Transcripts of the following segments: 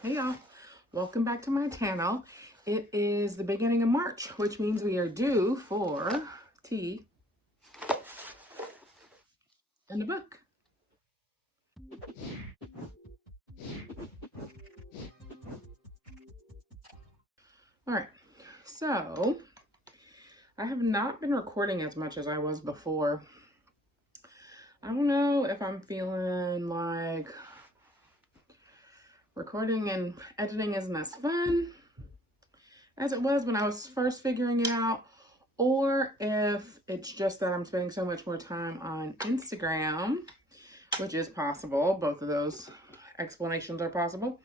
Hey y'all, welcome back to my channel. It is the beginning of March, which means we are due for tea and a book. All right, so I have not been recording as much as I was before. I don't know if I'm feeling like recording and editing isn't as fun as it was when I was first figuring it out, or if it's just that I'm spending so much more time on Instagram, which is possible. Both of those explanations are possible.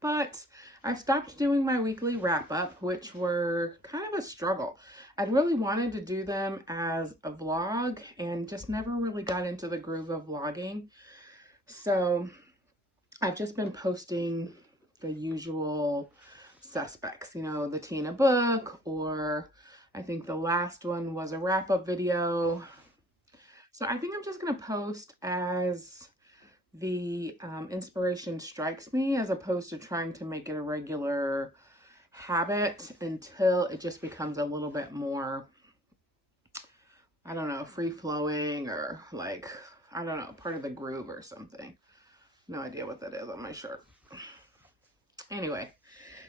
But I've stopped doing my weekly wrap-up, which were kind of a struggle. I'd really wanted to do them as a vlog and just never really got into the groove of vlogging. So I've just been posting the usual suspects, you know, the tea in a book, or I think the last one was a wrap-up video. So I think I'm just going to post as the inspiration strikes me, as opposed to trying to make it a regular habit until it just becomes a little bit more, I don't know, free-flowing, or like, I don't know, part of the groove or something. No idea what that is on my shirt. Anyway,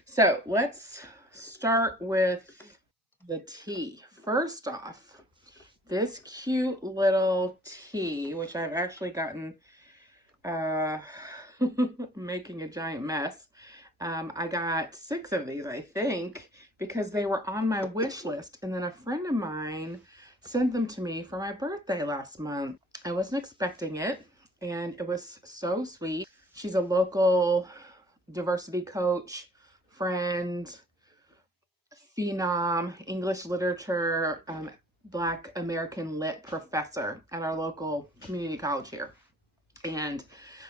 so let's start with the tea. First off, this cute little tea, which I've actually gotten making a giant mess. I got 6 of these, I think, because they were on my wish list, and then a friend of mine sent them to me for my birthday last month. I wasn't expecting it, and it was so sweet. She's a local diversity coach, friend, phenom, English literature, Black American lit professor at our local community college here. And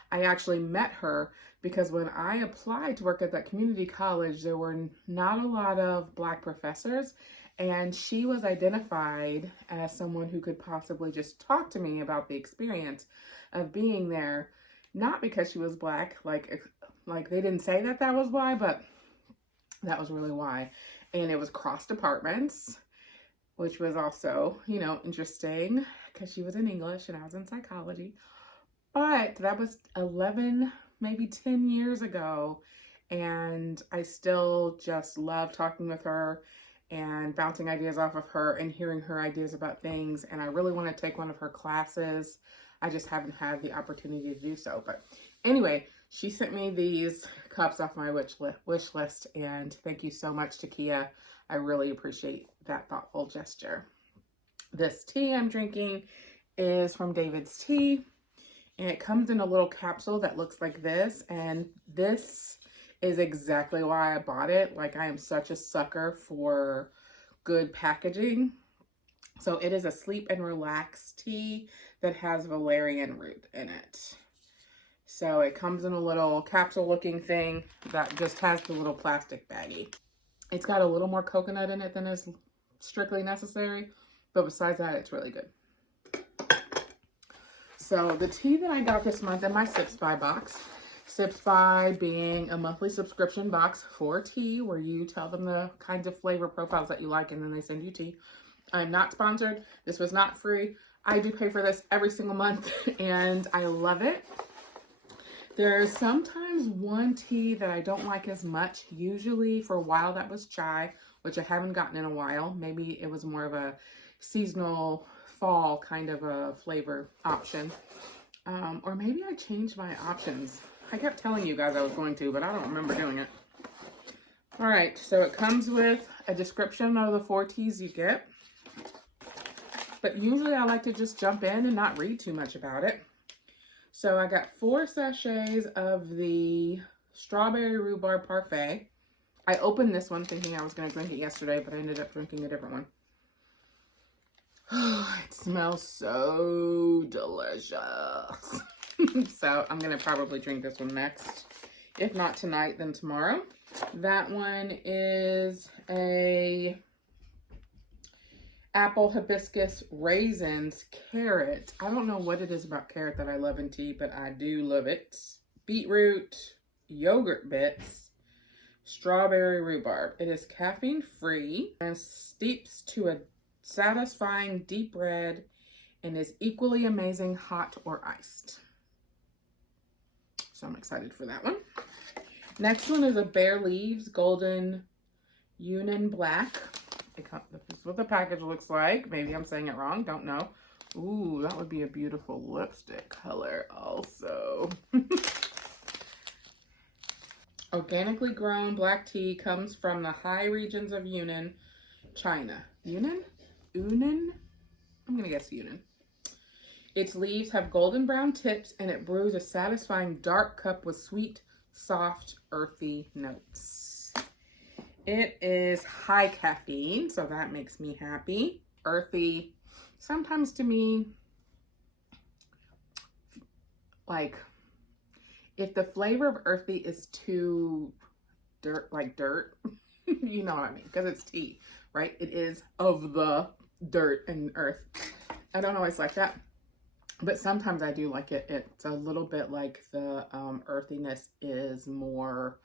I actually met her because when I applied to work at that community college, there were not a lot of Black professors, and she was identified as someone who could possibly just talk to me about the experience of being there. Not because she was Black, like they didn't say that was why, but that was really why. And it was cross departments, which was also, you know, interesting because she was in English and I was in psychology. But that was 11, maybe 10 years ago, and I still just love talking with her and bouncing ideas off of her and hearing her ideas about things, and I really want to take one of her classes. I just haven't had the opportunity to do so. But anyway, she sent me these cups off my wish list, and thank you so much, Takia. I really appreciate that thoughtful gesture. This tea I'm drinking is from David's Tea. And it comes in a little capsule that looks like this. And this is exactly why I bought it. Like, I am such a sucker for good packaging. So it is a sleep and relax tea that has valerian root in it. So it comes in a little capsule looking thing that just has the little plastic baggie. It's got a little more coconut in it than is strictly necessary. But besides that, it's really good. So the tea that I got this month in my Sips By box, Sips By being a monthly subscription box for tea where you tell them the kinds of flavor profiles that you like and then they send you tea. I'm not sponsored. This was not free. I do pay for this every single month and I love it. There's sometimes one tea that I don't like as much. Usually for a while that was chai, which I haven't gotten in a while. Maybe it was more of a seasonal fall kind of a flavor option, or maybe I changed my options. I kept telling you guys I was going to, but I don't remember doing it. All right, so it comes with a description of the 4 teas you get, but usually I like to just jump in and not read too much about it. So I got 4 sachets of the strawberry rhubarb parfait. I opened this one thinking I was going to drink it yesterday, but I ended up drinking a different one. Oh, it smells so delicious. So I'm going to probably drink this one next. If not tonight, then tomorrow. That one is a apple, hibiscus, raisins, carrot. I don't know what it is about carrot that I love in tea, but I do love it. Beetroot, yogurt bits, strawberry rhubarb. It is caffeine free and steeps to a satisfying deep red and is equally amazing hot or iced. So I'm excited for that one. Next one is a Bare Leaves Golden Yunnan Black. This is what the package looks like. Maybe I'm saying it wrong, don't know. Ooh, that would be a beautiful lipstick color also. Organically grown black tea comes from the high regions of Yunnan, China. Yunnan? I'm gonna guess Yunnan. Its leaves have golden brown tips and it brews a satisfying dark cup with sweet, soft, earthy notes. It is high caffeine, so that makes me happy. Earthy. Sometimes to me, like, if the flavor of earthy is too like dirt, you know what I mean, because it's tea, right? It is of the dirt and earth. I don't always like that, but sometimes I do like it. It's a little bit like the earthiness is more,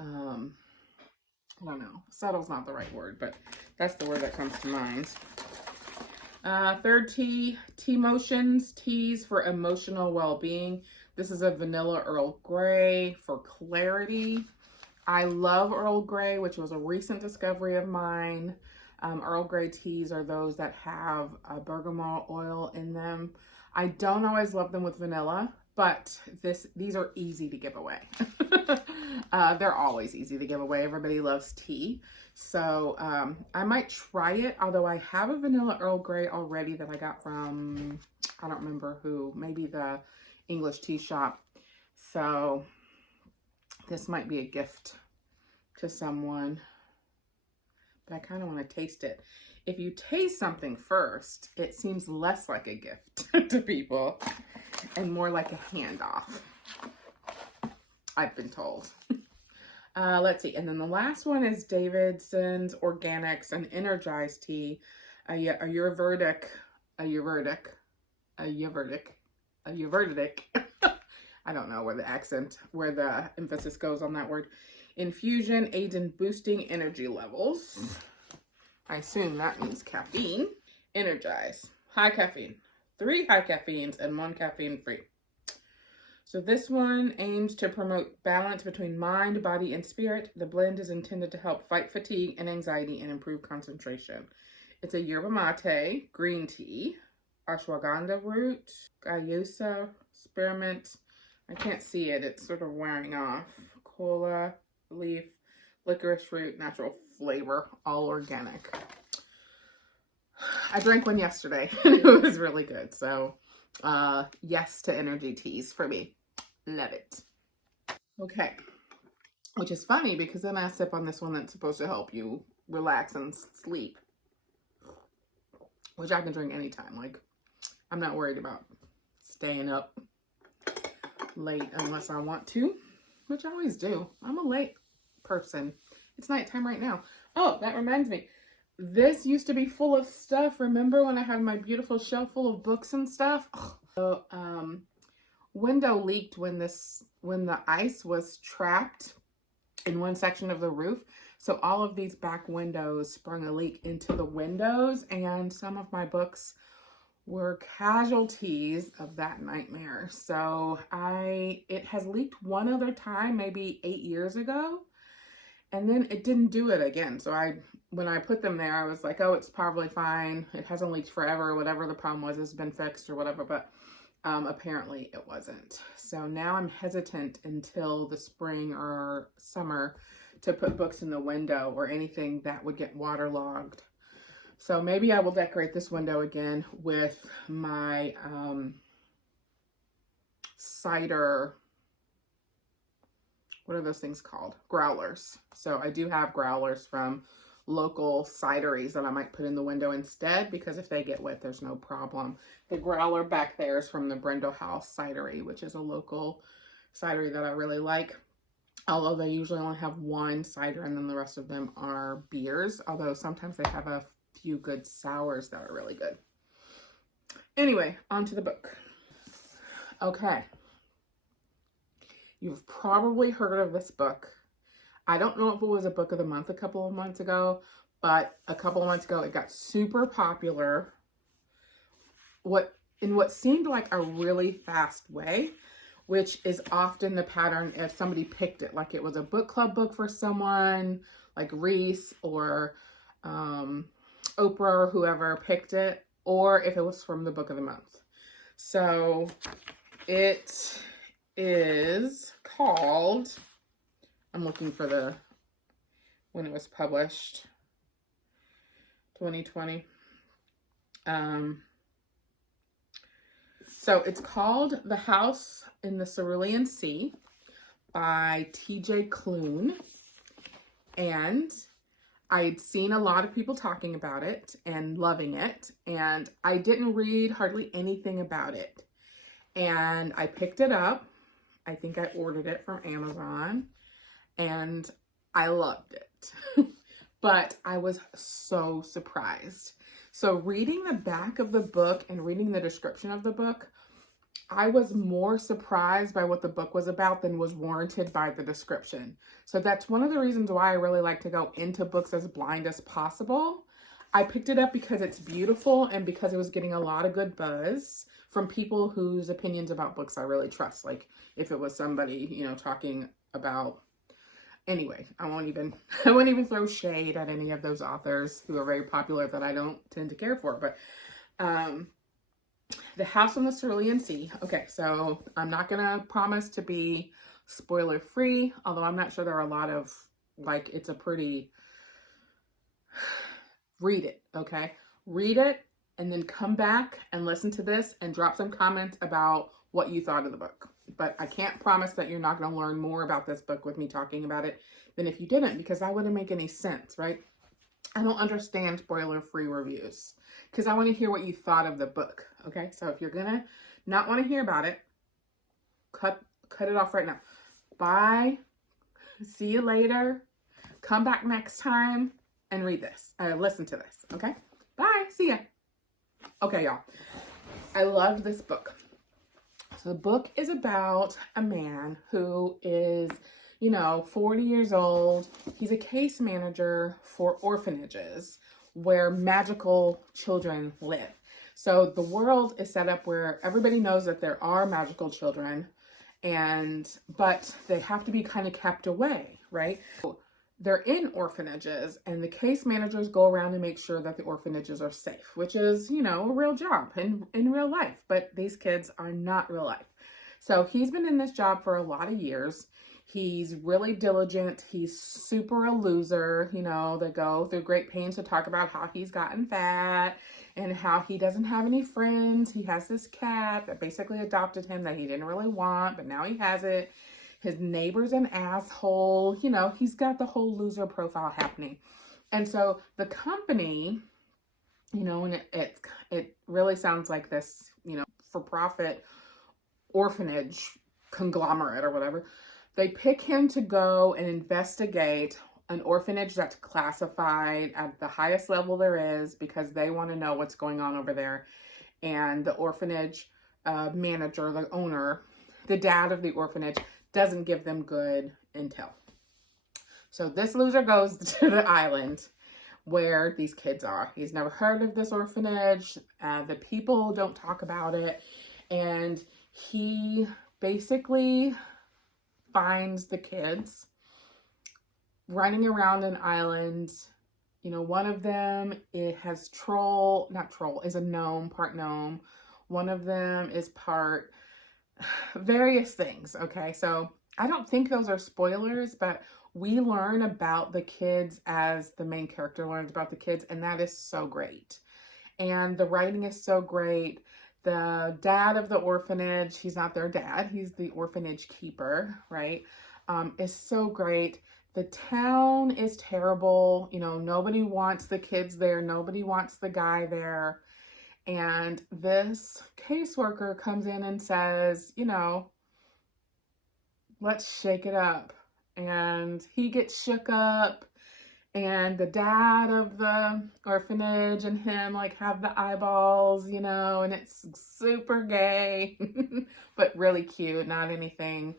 I don't know, subtle's not the right word, but that's the word that comes to mind. Third tea, Tea Motions, teas for emotional well-being. This is a vanilla Earl Grey for clarity. I love Earl Grey, which was a recent discovery of mine. Earl Grey teas are those that have bergamot oil in them. I don't always love them with vanilla, but these are easy to give away. They're always easy to give away. Everybody loves tea. So I might try it, although I have a vanilla Earl Grey already that I got from, I don't remember who, maybe the English tea shop. So this might be a gift to someone, but I kind of want to taste it. If you taste something first, it seems less like a gift to people and more like a handoff, I've been told. Let's see. And then the last one is Davidson's Organics, an energized tea, a Ayurvedic. I don't know where the emphasis goes on that word. Infusion aids in boosting energy levels. I assume that means caffeine. Energize. High caffeine. 3 high caffeines and 1 caffeine free. So this one aims to promote balance between mind, body, and spirit. The blend is intended to help fight fatigue and anxiety and improve concentration. It's a yerba mate, green tea, ashwagandha root, guayusa, spearmint. I can't see it. It's sort of wearing off. Cola, leaf, licorice root, natural flavor, all organic. I drank one yesterday. It was really good. So yes to energy teas for me. Love it. Okay. Which is funny because then I sip on this one that's supposed to help you relax and sleep, which I can drink anytime. Like, I'm not worried about staying up late unless I want to, which I always do. I'm a late person. It's nighttime right now. Oh, that reminds me. This used to be full of stuff. Remember when I had my beautiful shelf full of books and stuff? So, window leaked when the ice was trapped in one section of the roof. So all of these back windows sprung a leak into the windows, and some of my books were casualties of that nightmare. So it has leaked one other time, maybe 8 years ago, and then it didn't do it again. So when I put them there, I was like, oh, it's probably fine. It hasn't leaked forever. Whatever the problem was, it's been fixed or whatever. But apparently it wasn't. So now I'm hesitant until the spring or summer to put books in the window or anything that would get waterlogged. So maybe I will decorate this window again with my cider, what are those things called? Growlers. So I do have growlers from local cideries that I might put in the window instead, because if they get wet, there's no problem. The growler back there is from the Brindle House Cidery, which is a local cidery that I really like. Although they usually only have one cider and then the rest of them are beers. Although sometimes they have a few good sours that are really good. Anyway, on to the book. Okay. You've probably heard of this book. I don't know if it was a book of the month a couple of months ago, but a couple of months ago it got super popular. In what seemed like a really fast way, which is often the pattern if somebody picked it, like it was a book club book for someone, like Reese or Oprah or whoever picked it, or if it was from the book of the month. So it is called, I'm looking for when it was published, 2020. So it's called The House in the Cerulean Sea by T.J. Klune. And I'd seen a lot of people talking about it and loving it. And I didn't read hardly anything about it. And I picked it up. I think I ordered it from Amazon. And I loved it. But I was so surprised. So reading the back of the book and reading the description of the book, I was more surprised by what the book was about than was warranted by the description. So that's one of the reasons why I really like to go into books as blind as possible. I picked it up because it's beautiful and because it was getting a lot of good buzz from people whose opinions about books I really trust. Like if it was somebody, talking about, anyway, I won't even throw shade at any of those authors who are very popular that I don't tend to care for. But The House on the Cerulean Sea. Okay, so I'm not gonna promise to be spoiler free, although I'm not sure there are a lot of, it's a pretty, read it, okay? Read it and then come back and listen to this and drop some comments about what you thought of the book. But I can't promise that you're not going to learn more about this book with me talking about it than if you didn't, because that wouldn't make any sense, right? I don't understand spoiler-free reviews because I want to hear what you thought of the book, okay? So if you're going to not want to hear about it, cut it off right now. Bye. See you later. Come back next time and read this. Listen to this, okay? Bye. See ya. Okay, y'all. I love this book. So the book is about a man who is, 40 years old. He's a case manager for orphanages where magical children live. So the world is set up where everybody knows that there are magical children, but they have to be kind of kept away, right? They're in orphanages and the case managers go around and make sure that the orphanages are safe, which is, a real job in real life, but these kids are not real life. So he's been in this job for a lot of years. He's really diligent. He's super a loser. They go through great pains to talk about how he's gotten fat and how he doesn't have any friends. He has this cat that basically adopted him that he didn't really want, but now he has it. His neighbor's an asshole. He's got the whole loser profile happening. And so the company, and it really sounds like this, for-profit orphanage conglomerate or whatever. They pick him to go and investigate an orphanage that's classified at the highest level there is because they want to know what's going on over there. And the orphanage manager, the owner, the dad of the orphanage, doesn't give them good intel. So this loser goes to the island where these kids are. He's never heard of this orphanage. The people don't talk about it. And he basically finds the kids running around an island. One of them, it has is a gnome, part gnome. One of them is part various things, okay? So I don't think those are spoilers, but we learn about the kids as the main character learns about the kids, and that is so great. And the writing is so great. The dad of the orphanage, he's not their dad, he's the orphanage keeper, right? Is so great. The town is terrible. Nobody wants the kids there. Nobody wants the guy there. And this caseworker comes in and says, let's shake it up. And he gets shook up. And the dad of the orphanage and him have the eyeballs, and it's super gay, but really cute, not anything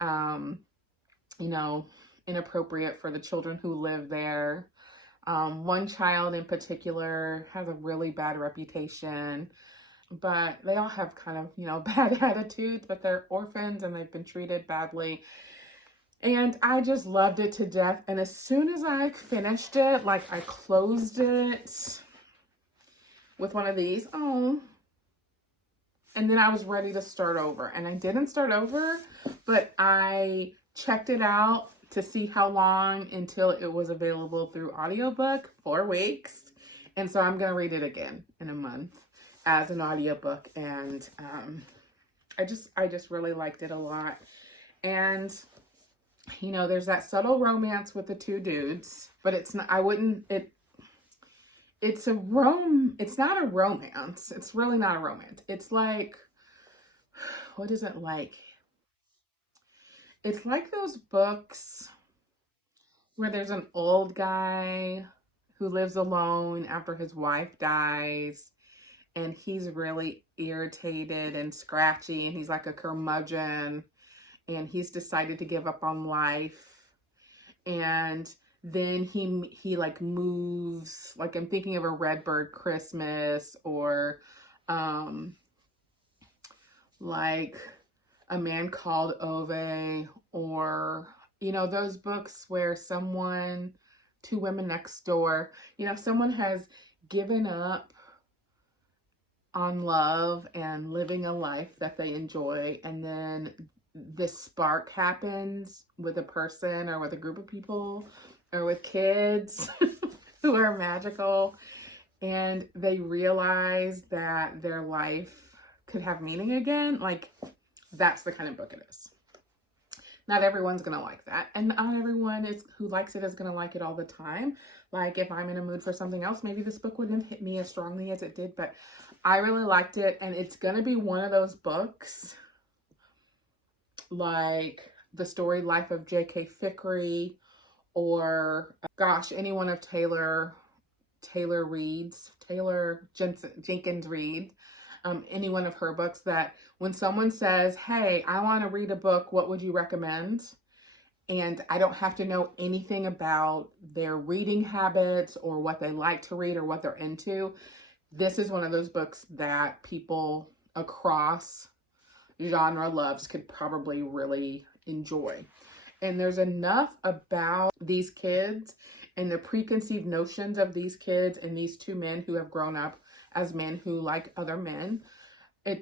you know, inappropriate for the children who live there. One child in particular has a really bad reputation, but they all have kind of, you know, bad attitudes, but they're orphans and they've been treated badly. And I just loved it to death. And as soon as I finished it, like I closed it with one of these. Oh. And then I was ready to start over. And I didn't start over, but I checked it out to see how long until it was available through audiobook, 4 weeks. And so I'm going to read it again in a month as an audiobook. And I just really liked it a lot. And you know, there's that subtle romance with the 2 dudes, but it's not, it's not a romance. It's really not a romance. It's like, what is it like? It's like those books where there's an old guy who lives alone after his wife dies, and he's really irritated and scratchy, and he's like a curmudgeon, and he's decided to give up on life. And then he like moves, like I'm thinking of A Redbird Christmas, or like A Man Called Ove, or, you know, those books where 2 Women Next Door, you know, someone has given up on love and living a life that they enjoy, and then this spark happens with a person or with a group of people or with kids who are magical, and they realize that their life could have meaning again. Like, that's the kind of book it is. Not everyone's gonna like that, and not everyone who likes it is gonna like it all the time. Like, if I'm in a mood for something else, maybe this book wouldn't hit me as strongly as it did, but I really liked it. And it's gonna be one of those books like The Storied Life of J.K. Thickery, or gosh, any one of Taylor Jenkins Reid, any one of her books, that when someone says, hey, I want to read a book, what would you recommend? And I don't have to know anything about their reading habits or what they like to read or what they're into. This is one of those books that people across genre loves could probably really enjoy. And there's enough about these kids and the preconceived notions of these kids and these 2 men who have grown up as men who like other men.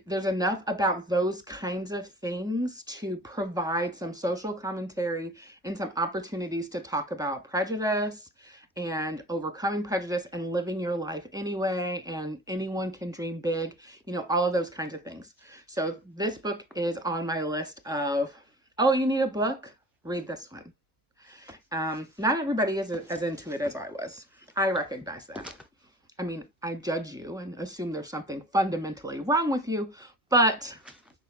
There's enough about those kinds of things to provide some social commentary and some opportunities to talk about prejudice and overcoming prejudice and living your life anyway, and anyone can dream big, you know, all of those kinds of things. So this book is on my list of, oh, you need a book? Read this one. Not everybody is as into it as I was. I recognize that. I mean, I judge you and assume there's something fundamentally wrong with you, but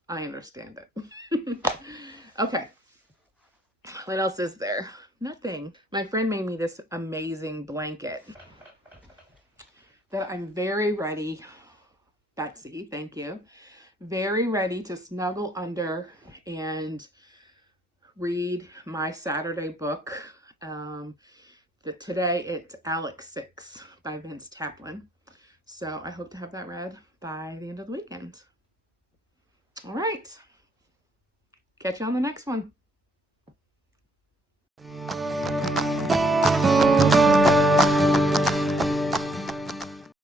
I understand it. Okay. What else is there? Nothing. My friend made me this amazing blanket that I'm very ready, Betsy, thank you, very ready to snuggle under and read my Saturday book. Today it's Alex 6 by Vince Taplin. So I hope to have that read by the end of the weekend. All right. Catch you on the next one.